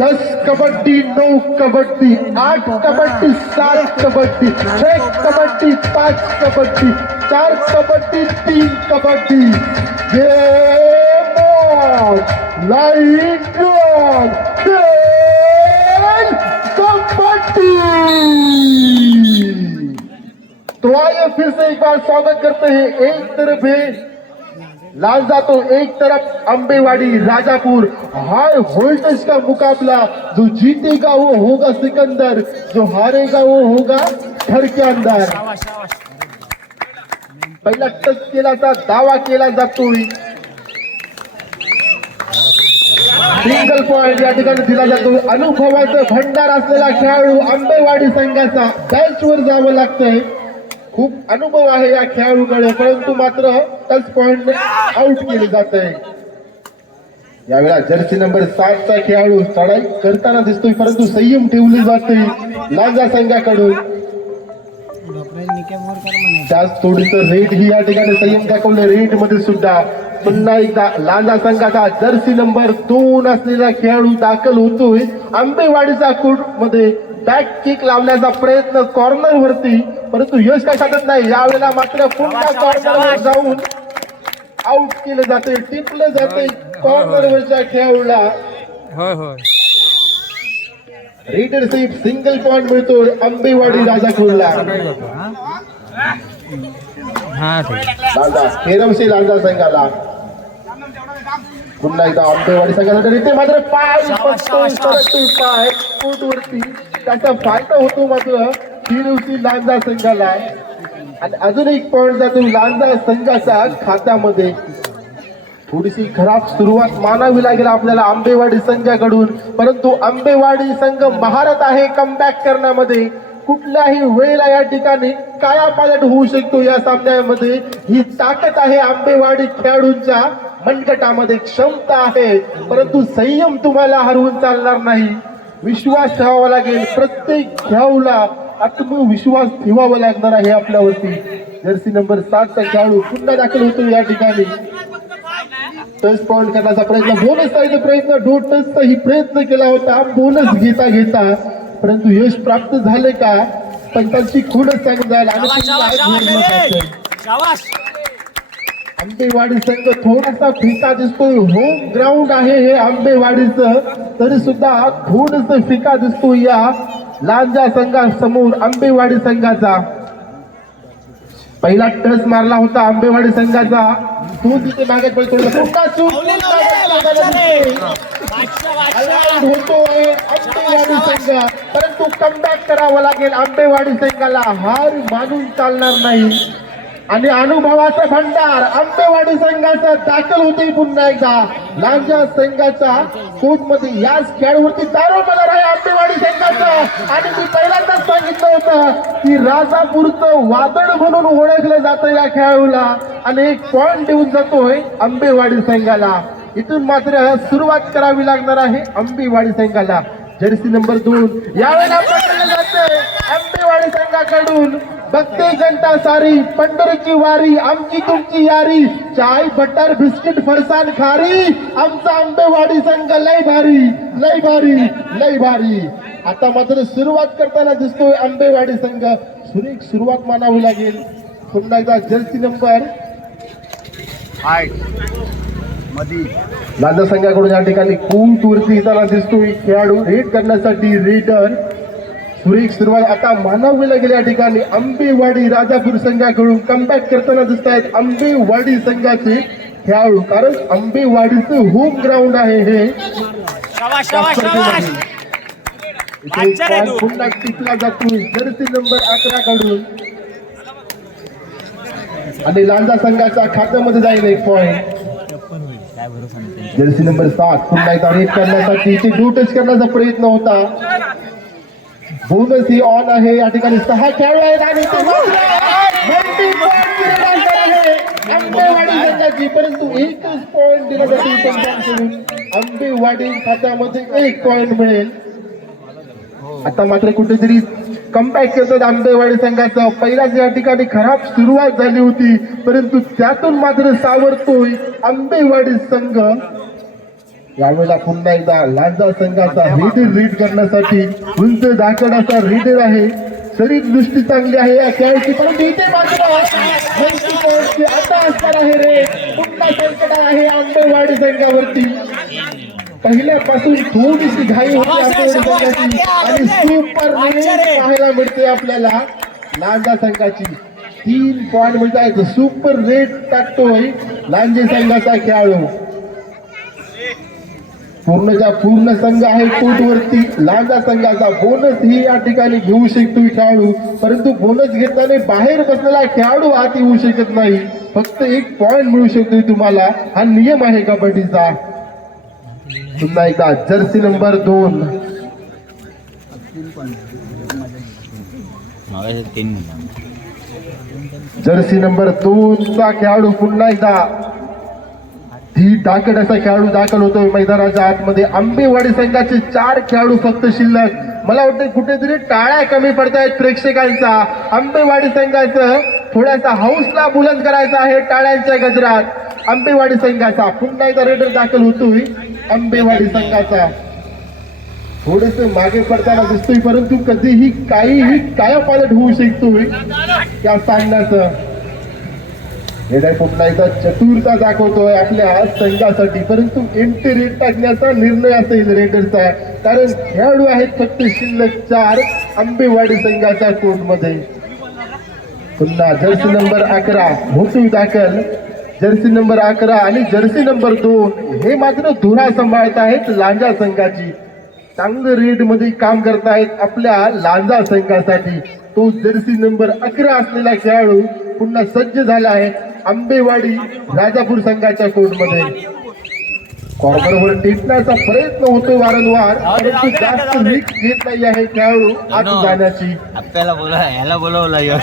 दस कबड्डी, नौ कबड्डी, आठ कबड्डी, सात कबड्डी, छह कबड्डी, पाच कबड्डी, चार कबड्डी, तीन कबड्डी। कबड्डी। तो आइए फिर से एक बार स्वागत करते हैं एक तरफ़ है लाल जातो एक तरफ अंबेवाड़ी राजापुर. हाई वोल्टेज का मुकाबला. जो जीतेगा वो होगा सिकंदर जो हारेगा वो होगा घर के अंदर पहिला टच केला जात दावा केला जातोय सिंगल पॉइंट या ठिकाणी दिला जातो. अनुभवाचं भंडार असलेला खेळाडू आंबेवाडी संघाचा बॅच वर जावं लागतंय. खूप अनुभव आहे या खेळाडूकडे परंतु मात्र टच पॉइंट आउट केले जात. आहे यावेळा जर्सी नंबर सातचा खेळाडू चढाई करताना दिसतोय परंतु संयम ठेवली जाते. लांजा संघाकडून. त्याच थोडीचं रेट ही या ठिकाणी संयम दाखवले. रेटमध्ये सुद्धा पुन्हा एकदा लांजा संघाचा जर्सी नंबर दोन असलेला खेळाडू दाखल होतोय. आंबेवाडीचा कोर्टमध्ये बॅक किक लावण्याचा प्रयत्न कॉर्नर वरती. परंतु यश काय साधत नाही. यावेळेला मात्र पुन्हा कॉर्नर जाऊन आउट केले जाते टिपलं जाते कॉर्नर वरच्या खेळाडूला. होय होय. रिटरशिप सिंगल पॉइंट मिळतो अंबेवाडी राजापूरला हा ठीक केरमशी लांजा संघाला. पुन्हा एकदा आंबेवाडी संघासाठी इथे मात्र पाय पटतोय, सरकतोय पाय. कोर्टवरती त्याचा फायदा होतो मात्र शिरवशी लांजा संघाला. आणि अजून एक पॉइंट जातो लांजा संघाच्या खात्यामध्ये. थोडीशी खराब सुरुवात मानावी लागेल आपल्याला आंबेवाडी संघाकडून. परंतु आंबेवाडी संघ महारत आहे कमबॅक करण्यामध्ये. कुठल्याही वेळेला या ठिकाणी कायापालट होऊ शकतो या सामन्यामध्ये. ही ताकद आहे आंबेवाडी खेळाडूंच्या. मनगटामध्ये क्षमता आहे. परंतु संयम तुम्हाला हरवून चालणार नाही. विश्वास ठेवावा लागेल. प्रत्येक खेळाडूला आत्मविश्वास ठेवावा लागणार आहे आपल्यावरती. जर्सी नंबर सातचा खेळाडू पुन्हा दाखल होतो या ठिकाणी. टच पॉइंट करण्याचा प्रयत्न बोनसचा इथे प्रयत्न. डो टचचा ही प्रयत्न केला होता. बोनस घेता घेता. परंतु यश प्राप्त झाले का? खूणच चांगली आणि एक निर्णय असेल. आंबेवाडी संघ थोडासा फिका दिसतोय. होम ग्राउंड आहे हे आंबेवाडीचं. तरी सुद्धा थोडस फिका दिसतोय या लांजा संघासमोर आंबेवाडी संघाचा. पहिला टच मारला होता आंबेवाडी संघाचा. तो तिथे मागत पडतो होतोय आंबेवाडी संघ. परंतु कमबॅक करावं लागेल आंबेवाडी संघाला. हार मानून चालणार नाही. आणि अनुभवाचं भंडार आंबेवाडी संघाचं दाखल होते पुन्हा एकदा. लांजा संघाचा कोर्टमध्ये याच खेळावरती दारू पगार आहे आंबेवाडी संघाचं. आणि मी पहिल्यांदाच सांगितलं होतं की राजापूरचं वादळ म्हणून ओळखलं जातं या खेळाडूला. आणि एक पॉईंट देऊन जातोय आंबेवाडी संघाला. इथून मात्र सुरुवात करावी लागणार आहे आंबेवाडी संघाला. जर्सी नंबर दोन. यावेळेला आंबेवाडी संघाकडून. बघते जनता सारी पंढरीची वारी आमची तुमची यारी. चाय बटर बिस्किट फरसाण खारी. आमचा आंबेवाडी संघ लय भारी लय भारी लय भारी. आता मात्र सुरुवात करताना दिसतोय आंबेवाडी संघ. सुरेख सुरुवात मानावी लागेल. पुन्हा एकदा जर्सी नंबर. लाजा संघाकडून या ठिकाणी कोर्ट वरती येताना दिसतोय? खेळाडू रेड करण्यासाठी रेडर सुरेख सुरुवात आता मानवली लागेल या ठिकाणी. आंबेवाडी राजापूर संघाकडून कमबॅक करताना दिसत आहेत आंबेवाडी संघाचे खेळाडू. कारण आंबेवाडीचं होम ग्राउंड आहे हे. पुन्हा टिपला जातोय. जर्सी नंबर अकरा कडून आणि लांजा संघाच्या खात्यामध्ये जाईल एक पॉइंट जर्सी नंबर सात. पुन्हा एकदा रेट करण्यासाठी इथे डू टच करण्याचा प्रयत्न होता. बोनस ही ऑन आहे. या ठिकाणी सहा खेळाडू आहेत आणि अंबेवाडी संघाची परंतु एकच पॉइंट दिला जातो खात्यामध्ये एक पॉइंट मिळेल. आता मात्र कुठेतरी कमबॅक करतात आंबेवाडी संघाचं. पहिलाच या ठिकाणी खराब सुरुवात झाली होती परंतु त्यातून मात्र सावरतोय आंबेवाडी संघ. यावेळेला पुन्हा एकदा लांजा संघाचा रेडर रीड करण्यासाठी उंच दाखड असा रेडर आहे. शरीर दृष्टी चांगली आहे. या खेळाची परंतु इथे मात्र. आता असणार आहे रे. पुन्हा संकट आहे आंबेवाडी संघावरती. पहिल्यापासून थोडीशी घाई होती आंबेवाडी संघाची. आणि सुपर पाहायला मिळते आपल्याला. लांजा संघाची तीन मिळत आहेत. सुपर रेट टाकतोय लांजे संघाचा खेळाडू. पूर्णच्या पूर्ण संघ आहे. कोर्टवरती लांजा संघाचा बोनस ही या ठिकाणी घेऊ शकतो खेळाडू. परंतु बोनस घेताना बाहेर बसलेला खेळाडू आत येऊ शकत नाही. फक्त एक पॉइंट मिळू शकतो तुम्हाला. हा नियम आहे कबड्डीचा. पुन्हा एकदा जर्सी नंबर दोन. जर्सी नंबर दोन चा खेळाडू पुन्हा एकदा ही ताकद असा खेळाडू दाखल होतोय मैदानाच्या आतमध्ये. आंबेवाडी संघाचे चार खेळाडू फक्त शिल्लक. मला वाटतं कुठेतरी टाळ्या कमी पडतायत प्रेक्षकांचा. आंबेवाडी संघाचं थोडासा हौसला बुलंद करायचा आहे टाळ्यांच्या गजरात. आंबेवाडी संघाचा पुन्हा एकदा रेडर दाखल होतोय आंबेवाडी संघाचा. थोडस मागे पडताना दिसतोय परंतु कधीही काहीही काय पालट होऊ शकतोय या सामन्याचं. रेडर पुन्हा एकदा चतुरता दाखवतोय आपल्या संघासाठी परंतु एंटी रेट टाकण्याचा निर्णय असेल रेडरचा कारण खेळाडू आहेत फक्त शिल्लक चार आंबेवाडी संघाच्या कोर्टमध्ये. पुन्हा जर्सी नंबर अकरा होतोय दाखल. जर्सी नंबर अकरा आणि जर्सी नंबर दोन हे मात्र धुरा सांभाळत आहेत लांजा संघाची. चांगलं रेडमध्ये काम करतायत आपल्या लांजा संघासाठी. तो जर्सी नंबर अकरा असलेला खेळाडू पुन्हा सज्ज झाला आहे. आंबेवाडी राजापूर संघाच्या कोर्टमध्ये. कॉर्नरवर टिपण्याचा प्रयत्न होतोय वारंवार परंतु जास्त रिस्क घेत नाही आहे खेळाडू आत जाण्याची. आपल्याला बोला ह्याला बोलावं लागेल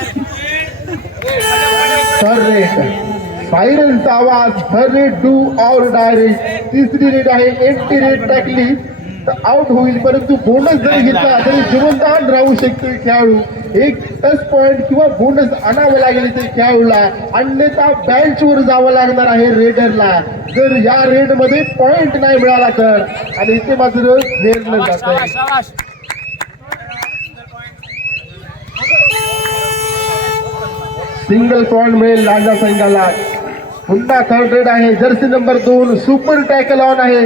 थर्ड रेट सायरनचा आवाज third raid do or direct तिसरी रेट आहे एंटी रेट टाकली तर आउट होईल परंतु बोनस जरी घेतला तरी जीवनदान राहू शकतो खेळाडू. एक टच पॉइंट किंवा बोनस आणावं लागेल ते खेळाडूला. अन्यथा बेंच वर जावं लागणार आहे रेडरला जर या रेडमध्ये पॉइंट नाही मिळाला तर. आणि इथे मात्र घेरलं जात सिंगल पॉइंट मिळेल लांजा संघाला. पुन्हा थर्ड रेड आहे. जर्सी नंबर दोन सुपर टॅकल ऑन आहे.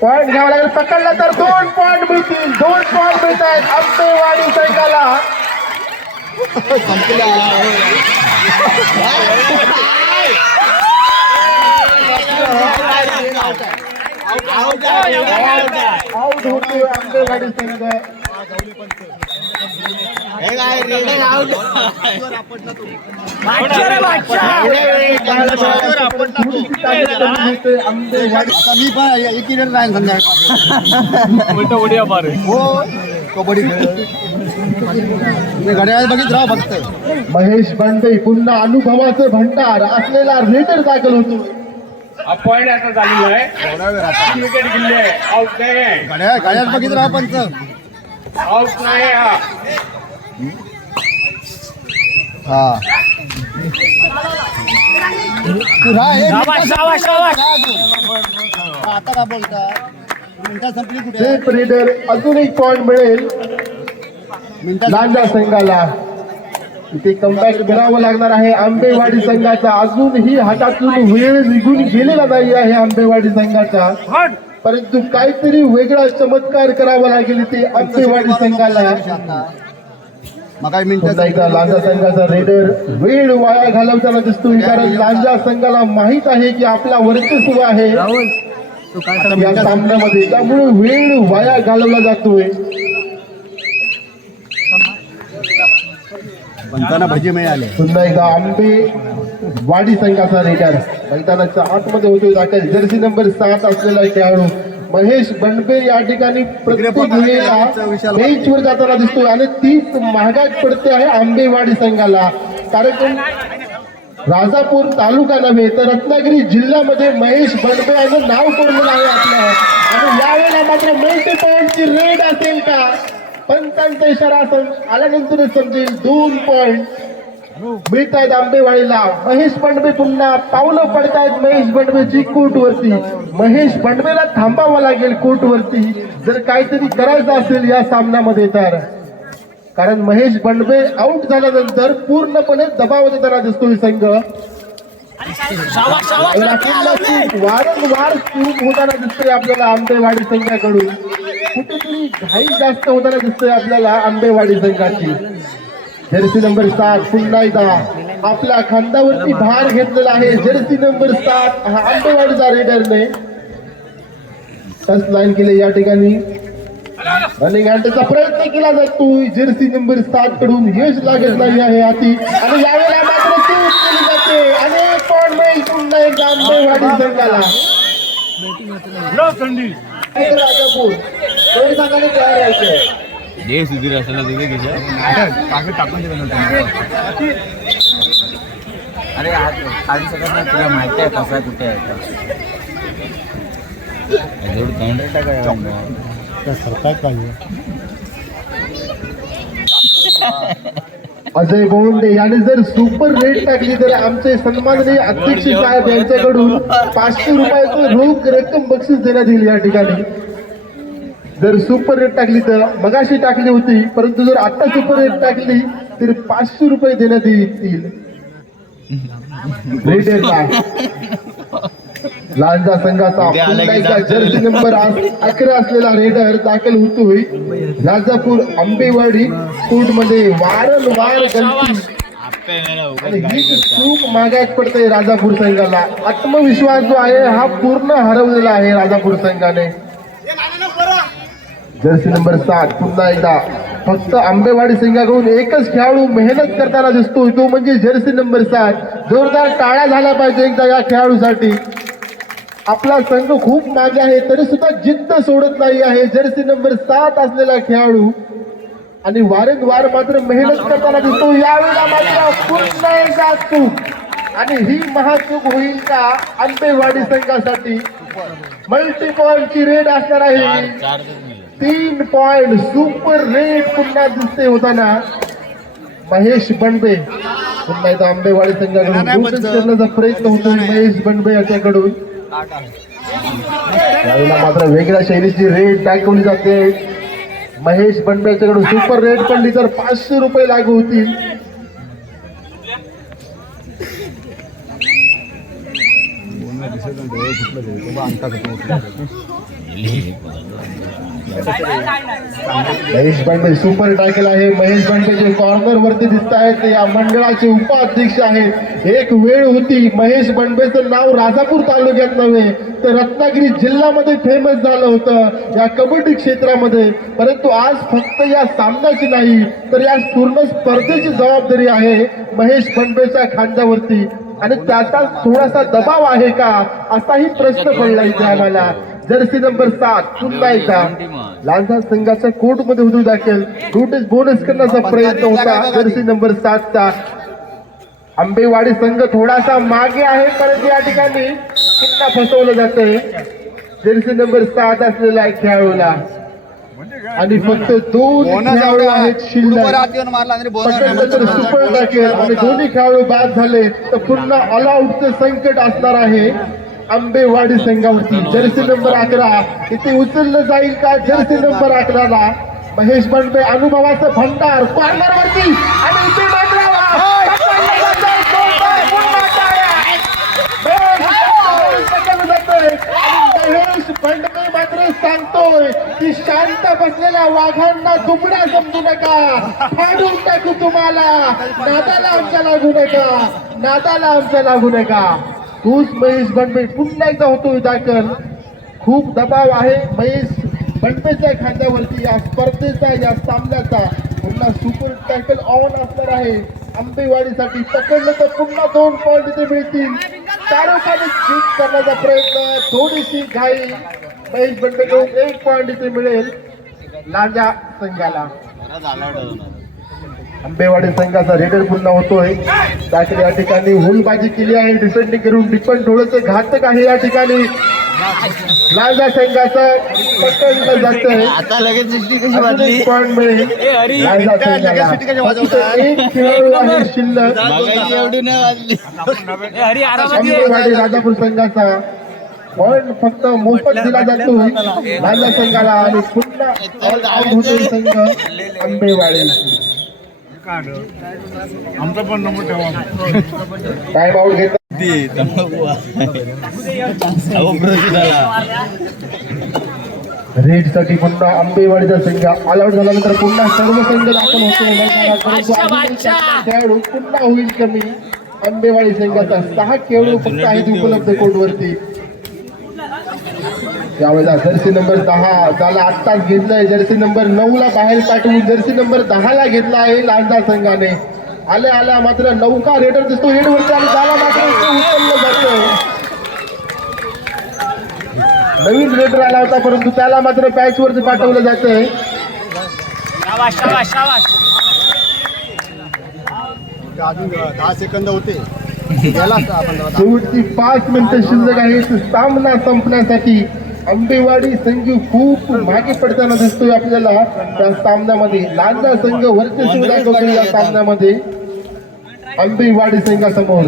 पॉइंट घ्यावा लागेल पकडला तर दोन पॉइंट मिळतील. दोन पॉइंट मिळत आहेत आंबेवाडी संघाला. आउट होते आंबेवाडी संघ आंबेवाडी आता मी पण एकी राहील संध्याकाळी उड्या मारे. हो कबड्डी खेळ. घड्याळ बघित राहा फक्त. महेश बंडे पुन्हा अनुभवाचं भंडार असलेला रेडर दाखल होतो अपॉइंट आता झालेलं आहे. विकेट गेली आहे. आउट नाही आहे. घड्याळ घड्याळ बघित राहा पंच. आउट नाही हा. हा. तू राहा, एक मिनिटं राहा तू. हा, आता का बोलता मिनिटं संपली कुठे? रेडर अजून एक पॉइंट मिळेल. लांजा संघाला. इथे कमबॅक करावं लागणार आहे आंबेवाडी संघाचा. अजूनही हातातून वेळ निघून गेलेला नाही आहे आंबेवाडी संघाचा. परंतु काहीतरी वेगळा चमत्कार करावा लागेल इथे आंबेवाडी संघाला. लांजा संघाचा रेडर वेळ वाया घालवताना दिसतोय कारण लांजा संघाला माहीत आहे की आपला वर्चस्व आहे. या सामन्यामध्ये. त्यामुळे वेळ वाया घालवला जातोय. पंचांना भजी मिळाले. पुन्हा एकदा आंबे वाडी संघाचा रेडर मैदानाच्या आतमध्ये होतोय दाखल. जर्सी नंबर सात असलेला खेळाडू. महेश बनबे या ठिकाणी प्रत्येक वेळेला बेंचवर जाताना दिसतोय आणि तीच महागात पडते आहे आंबेवाडी संघाला. कारण राजापूर तालुका नव्हे तर रत्नागिरी जिल्ह्यामध्ये महेश बनबे याचं नाव कोरलेलं आहे आपलं. आणि यावेळेला मात्र मल्टी पॉईंटची रेड असेल का? पंचांचा इशारा सम- आल्यानंतरच समजेल दोन पॉईंट मिळत आहेत आंबेवाडीला. महेश बंडबे पुन्हा पावलं पडतायत महेश बंडबेची कोर्ट वरती महेश बंडबेला थांबावं लागेल कोर्ट वरती जर काहीतरी करायचं असेल या सामन्यामध्ये तर. कारण महेश बंडबे आऊट झाल्यानंतर पूर्णपणे दबाव देताना दिसतोय संघ. याला पुन्हा चूक वारंवार चूक होताना दिसतोय आपल्याला आंबेवाडी संघाकडून. कुठेतरी घाई जास्त होताना दिसतोय आपल्याला आंबेवाडी संघाची. जर्सी नंबर सात पुन्हा एकदा आपल्या खांद्यावरती भार घेतलेला आहे. जर्सी नंबर सात हा आंबेवाडीचा रेडरने टच लाईन केले या ठिकाणी. रनिंग हँडचा प्रयत्न केला जातो जर्सी नंबर सात कडून यश लागत नाही आहे हाती. आणि यावेळेला मात्र चूक केली जाते. आणि संघाला राजापूर. दोन संघाने तयार जे सुधीर असला तिथे घेशा टाकून अरे आज काढू शकत नाही तुला माहिती आहे कसा कुठे आहे जोड काउंटर टाकायला सरकार पाहिजे अजय बोंडे याने जर सुपर रेट टाकली तर आमचे सन्माननीय अध्यक्ष साहेब यांच्याकडून पाचशे रुपयाचं रोख रक्कम बक्षीस देण्यात येईल या ठिकाणी. जर सुपर रेट टाकली तर मगाशी टाकली होती परंतु जर आता सुपर रेट टाकली तर पाचशे रुपये देण्यात येतील रेडरला लांजा संघाचा. जर्सी नंबर अकरा असलेला रेडर दाखल होतोय. राजापूर आंबेवाडी कोर्टमध्ये वारंवार गलती. चूक मागात पडते राजापूर संघाला. आत्मविश्वास जो आहे हा पूर्ण हरवलेला आहे राजापूर संघाने. जर्सी नंबर सात पुन्हा एकदा. फक्त आंबेवाडी संघाकडून एकच खेळाडू मेहनत करताना दिसतोय. तो म्हणजे जर्सी नंबर सात. जोरदार टाळ्या झाला पाहिजे एकदा या खेळाडूसाठी. आपला संघ खूप मागे आहे तरी सुद्धा जिद्द सोडत नाही आहे. जर्सी नंबर सात असलेला खेळाडू आणि वारंवार मात्र मेहनत करताना दिसतो. यावेळेला मात्र पुन्हा एकदा चूक आणि ही महाचूक होईल का आंबेवाडी संघासाठी? मल्टी पॉईंटची रेड असणार आहे. तीन पॉइंट सुपर रेट पुन्हा दिसते होताना. महेश बनबे. पुन्हा एकदा आंबेवाडी संघाकडून. करण्याचा प्रयत्न होतोय महेश बनबे याच्याकडून. यावेळेला मात्र वेगळ्या शैलीची रेट दाखवली जाते. महेश बनबे याच्याकडून सुपर रेट पडली तर पाचशे रुपये लागू होतील. महेश पांडे सुपर टाकेल आहे. महेश बंडे जे कॉर्नर वरती दिसत आहेत ते या मंडळाचे उपाध्यक्ष आहेत. एक वेळ होती महेश बंडबेचं नाव राजापूर तालुक्यात नव्हे तर रत्नागिरी जिल्ह्यामध्ये फेमस झालं होतं या कबड्डी क्षेत्रामध्ये. परंतु आज फक्त या सामन्याची नाही तर या पूर्ण स्पर्धेची जबाबदारी आहे महेश बंडबेच्या खांद्यावरती. आणि त्याचा थोडासा दबाव आहे का असाही प्रश्न पडला इथे आम्हाला. जर्सी नंबर सात पुन्हा एकदा लांजा संघाच्या कोर्टमध्ये उतरू दाखल. नोटीस बोनस करण्याचा प्रयत्न होता. Jersey number सातचा. आंबेवाडी संघ थोडासा मागे आहे परंतु या ठिकाणी पुन्हा फसवलं जातंय. जर्सी नंबर सात असलेला खेळाडूला. आणि फक्त दोन खेळाडू आहेत शिल्लक. सुपर टाकेल आणि दोन्ही खेळाडू बाद झाले. तर पुन्हा ऑल आउटचं संकट असणार आहे. आंबेवाडी संघावरती. जर्सी नंबर अकरा. इथे उचललं जाईल का? जर्सी नंबर अकराला. महेश बनबे अनुभवाचं भंडार. कॉर्नर वरती. आणि इथे मात्र सांगतोय की शांत बसलेल्या वाघांना दुबडा समजू नका. फाडून टाकू तुम्हाला. नादाला आमच्या लागू नका. नादाला आमच्या लागू नका. तूच महेश बंडमे पुन्हा एकदा होतो दाखल. खूप दबाव आहे. महेश बंडमेच्या खांद्यावरती या स्पर्धेचा या सामन्याचा पुन्हा सुपर टॅकल ऑन असणार आहे. आंबेवाडीसाठी पकडलं तर पुन्हा दोन पॉईंट इथे मिळतील. तारोखाने जिंक करण्याचा प्रयत्न. थोडीशी घाई. महेश बंडेकडून एक पॉईंट इथे मिळेल. लांजा संघाला. आंबेवाडी संघाचा रेडर पुन्हा होतोय. दाखल या ठिकाणी हुलबाजी केली आहे. डिफेंडिंग करून डिपेंड थोडंसं घातक आहे या ठिकाणी. लालजा संघाचं वाजली एक पॉइंट मिळेल. खेळाडू आहे शिल्लक. बघायची एवढी नाही वाजली. ए, हरी आरामात ये. आंबेवाडी राजापूर संघाचा. पॉइंट फक्त मोफत दिला जातो लालजा संघाला. आणि पुन्हा संघ. आंबेवाडी. आमचा पण नंबर ठेवा. टाइम आउट घेत? रेडसाठी पुन्हा आंबेवाडीचा संघ. ऑल आउट झाल्यानंतर पुन्हा सर्व संघ दाखल होतो खेळाडू पुन्हा होईल कमी. आंबेवाडी संघाचा सहा खेळाडू फक्त आहेत उपलब्ध कोर्टवरती. त्यावेळेला जर्सी नंबर दहा त्याला आत्ताच घेतलंय जर्सी नंबर नऊ ला बाहेर पाठवून जर्सी नंबर दहा ला घेतला आहे लालदा संघाने. आल्या आल्या मात्र नौका रेडर दिसतो हेडवरती आणि त्याला मात्र उचललं जातं नवीन रेडर आला होता परंतु त्याला मात्र पॅच वरती पाठवलं जातंय. शाबास शाबास शाबास. अजून दहा सेकंद होते. शेवटची पाच मिनिटं शिल्लक आहेत. सामना संपण्यासाठी आंबेवाडी संघ खूप मागे पडताना दिसतोय आपल्याला. त्या सामन्यामध्ये लालदा संघ वर्चस्व दाखवतो या सामन्यामध्ये. आंबेवाडी संघासमोर.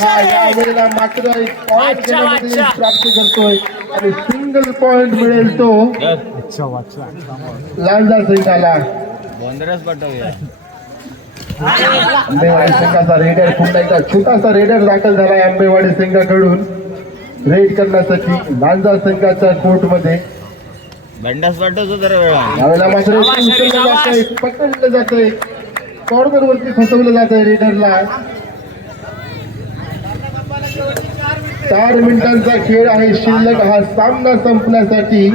हा या वेळेला मात्र एक पॉईंट घेण्यामध्ये प्राप्त करतोय. आणि सिंगल पॉइंट मिळेल तो. लालदा संघाला. आंबेवाडी संघाचा रेडर पुन्हा एकदा छोटासा रेडर दाखल झालाय आंबेवाडी संघाकडून. रेड करण्यासाठी लांजा संघाच्या कोर्टमध्ये. जरा वेळा. मात्र शाबास. जातंय पकडलं जातंय. कॉर्नर वरती फसवलं जातंय रेडरला. चार मिनिटांचा खेळ आहे. शिल्लक हा सामना संपण्यासाठी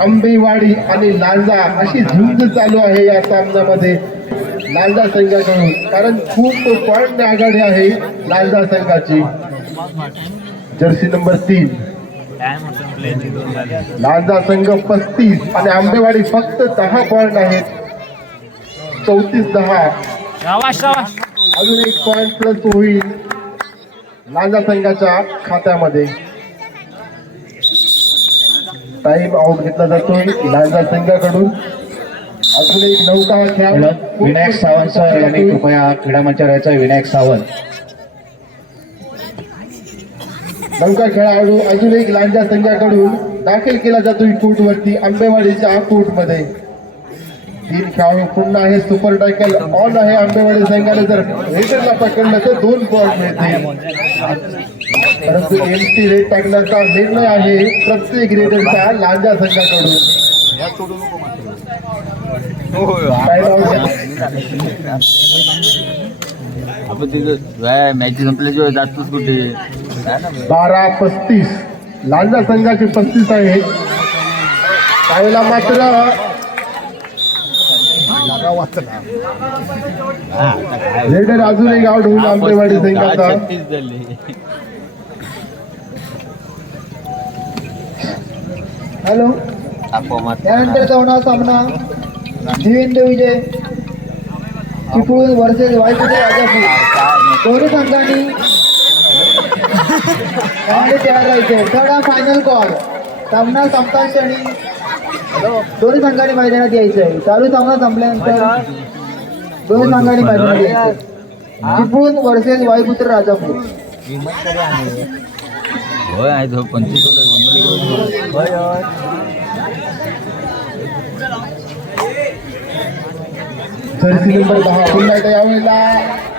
आंबेवाडी आणि लांजा अशी झुंज चालू आहे या सामन्यामध्ये. लांजा संघाकडून कारण खूप पॉइंट आघाडी आहे लांजा संघाची. जर्सी नंबर तीन. लांजा संघ पस्तीस आणि आंबेवाडी फक्त दहा पॉइंट आहेत. चौतीस दहा. अजून एक पॉइंट प्लस होईल लांजा संघाच्या खात्यामध्ये. टाइम आउट घेतला जातोय लांजा संघाकडून. अजून एक नौका खेळ विनायक सावंत सर यांनी कृपया क्रीडा मंचावरचा विनायक सावंत. नौका खेळाडू अजून एक लांजा संघाकडून दाखल केला जातोय कोर्टवरती आंबेवाडीच्या कोर्टमध्ये. तीन खेळाडू पुन्हा आहे सुपर टायकल ऑन आहे आंबेवाडी संघाने. जर रेटरला पकडलं तर दोन पॉईंट मिळतील. परंतु एमटी रेट टाकण्याचा निर्णय आहे प्रत्येक रेटरचा लांजा संघाकडून. आपण तिथं मॅच संपल्याशिवाय जातोच कुठे? बारा पस्तीस. लांजा संघाचे पस्तीस आहे त्यावेळेला मात्र रेडर अजून एक आउट होईल आंबेवाडी संघाचा. हॅलो. त्यानंतरचा होणार सामना. देवेंद्र विजय. चिपळूण वर्सेस वायकुटे राजापूर. दोन्ही संघांनी त्यामध्ये तयार राहायचे. थर्ड फायनल कॉल सामना संपताच क्षणी दोन्ही संघांनी मैदानात यायचं आहे चालू सामना संपल्यानंतर दोन्ही संघांनी मैदानात यायचं चिपळूण वर्सेस वायुपुत्र राजापूर. होय आहे तो पंचवीस होय होय. जर्सी नंबर दहा. पुन्हा यावेळेला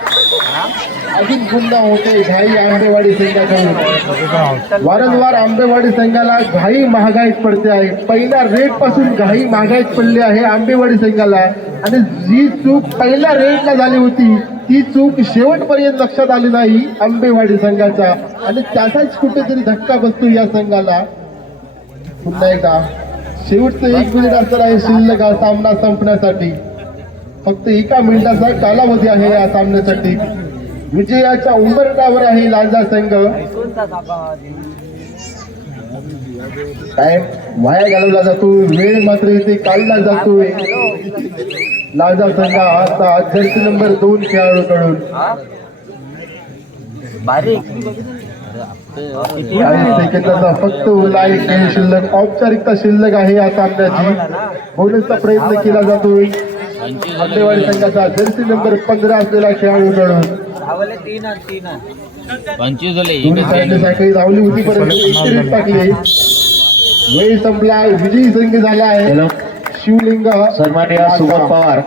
अजून पुन्हा होते. घाई आंबेवाडी संघाकडून वारंवार आंबेवाडी संघाला घाई महागाईत पडते आहे. पहिल्या रेटपासून घाई महागाईत पडली आहे आंबेवाडी संघाला. आणि जी चूक पहिल्या रेटला झाली होती ती चूक शेवटपर्यंत लक्षात आली नाही आंबेवाडी संघाचा. आणि त्याचाच कुठेतरी धक्का बसतो या संघाला. पुन्हा एकदा. शेवटचं एक मिनिट असणार आहे शिल्लक सामना संपण्यासाठी. फक्त एका मिनिटाचा कालावधी आहे या सामन्यासाठी. विजयाच्या उंबरटावर आहे लांजा संघ. टाइम वाया घालवला जातो. वेळ मात्र इथे काढला जातोय. लांजा संघ आता जर्सी नंबर दोन खेळाडूकडून. सेकंदाचा फक्त उरला एक खेळ शिल्लक. औपचारिकता शिल्लक आहे या सामन्याची. बोलण्याचा प्रयत्न केला जातोय. आंबेवाडी संघाचा जर्सी नंबर पंधरा असलेला खेळाडू पंचवीस झाले धावली होती परंतु टाकले. वेळ संपला विजयी संघ झाला आहे शिवलिंग. सन्मान्य सुभाष पवार.